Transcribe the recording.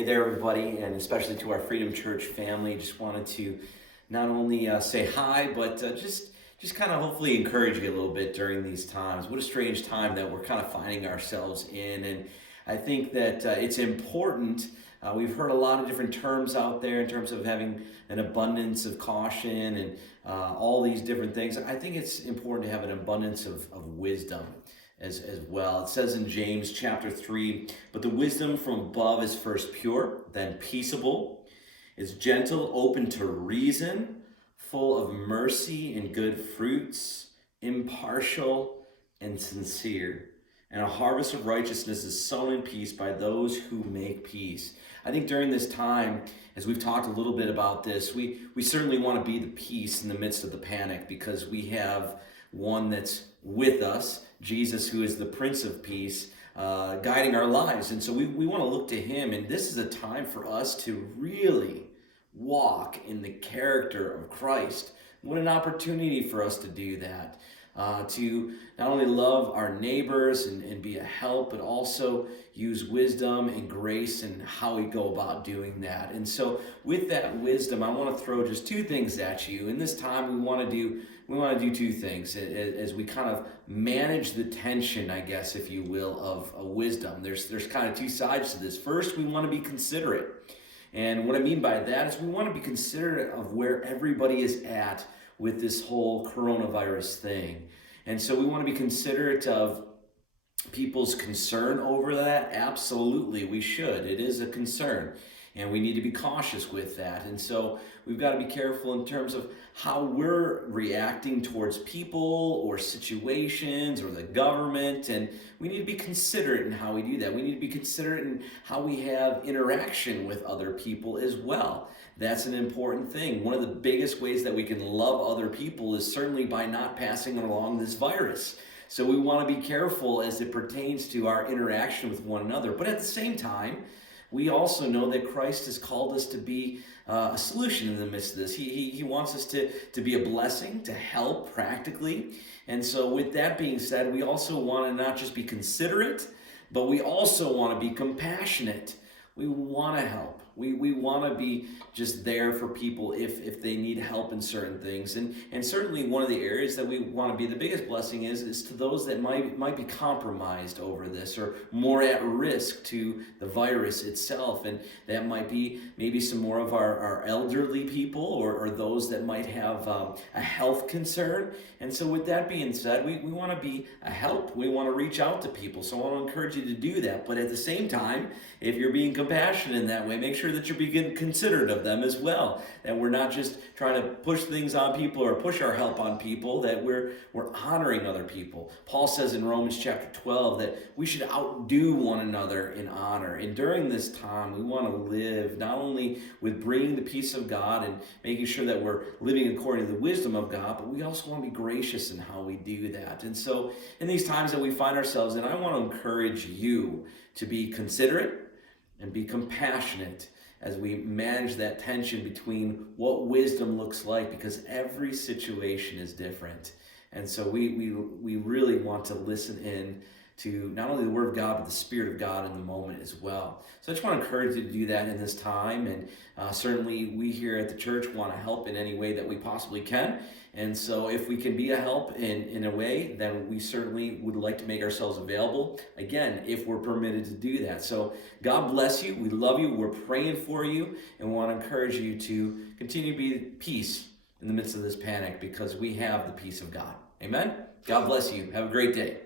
Hey there, everybody, and especially to our Freedom Church family. Just wanted to not only say hi, but just kind of hopefully encourage you a little bit during these times. What a strange time that we're kind of finding ourselves in, and I think that it's important. We've heard a lot of different terms out there in terms of having an abundance of caution and all these different things. I think it's important to have an abundance of wisdom as well. It says in James chapter 3, but the wisdom from above is first pure, then peaceable, is gentle, open to reason, full of mercy and good fruits, impartial and sincere. And a harvest of righteousness is sown in peace by those who make peace. I think during this time, as we've talked a little bit about this, we certainly want to be the peace in the midst of the panic, because we have one that's with us, Jesus, who is the Prince of Peace, guiding our lives. And so we want to look to him. And this is a time for us to really walk in the character of Christ. What an opportunity for us to do that. To not only love our neighbors and be a help, but also use wisdom and grace in how we go about doing that. And so with that wisdom, I want to throw just two things at you. In this time, we want to do two things as we kind of manage the tension, I guess, if you will, of wisdom. There's kind of two sides to this. First, we want to be considerate. And what I mean by that is we want to be considerate of where everybody is at with this whole coronavirus thing. And so we want to be considerate of people's concern over that. Absolutely, we should. It is a concern, and we need to be cautious with that. And so we've got to be careful in terms of how we're reacting towards people or situations or the government, and we need to be considerate in how we do that. We need to be considerate in how we have interaction with other people as well. That's an important thing. One of the biggest ways that we can love other people is certainly by not passing along this virus. So we want to be careful as it pertains to our interaction with one another. But at the same time, we also know that Christ has called us to be a solution in the midst of this. He wants us to be a blessing, to help practically. And so with that being said, we also want to not just be considerate, but we also want to be compassionate. We want to help. We want to be just there for people if they need help in certain things. And certainly one of the areas that we want to be the biggest blessing is to those that might be compromised over this or more at risk to the virus itself. And that might be maybe some more of our elderly people or those that might have a health concern. And so with that being said, we want to be a help. We want to reach out to people. So I want to encourage you to do that. But at the same time, if you're being compassionate in that way, make sure that you're being considerate of them as well. That we're not just trying to push things on people or push our help on people, that we're honoring other people. Paul says in Romans chapter 12 that we should outdo one another in honor. And during this time, we want to live not only with bringing the peace of God and making sure that we're living according to the wisdom of God, but we also want to be gracious in how we do that. And so in these times that we find ourselves in, I want to encourage you to be considerate and be compassionate as we manage that tension between what wisdom looks like, because every situation is different. And so we really want to listen in to not only the Word of God, but the Spirit of God in the moment as well. So I just want to encourage you to do that in this time. And certainly we here at the church want to help in any way that we possibly can. And so if we can be a help in a way, then we certainly would like to make ourselves available, again, if we're permitted to do that. So God bless you. We love you. We're praying for you. And we want to encourage you to continue to be peace in the midst of this panic, because we have the peace of God. Amen? God bless you. Have a great day.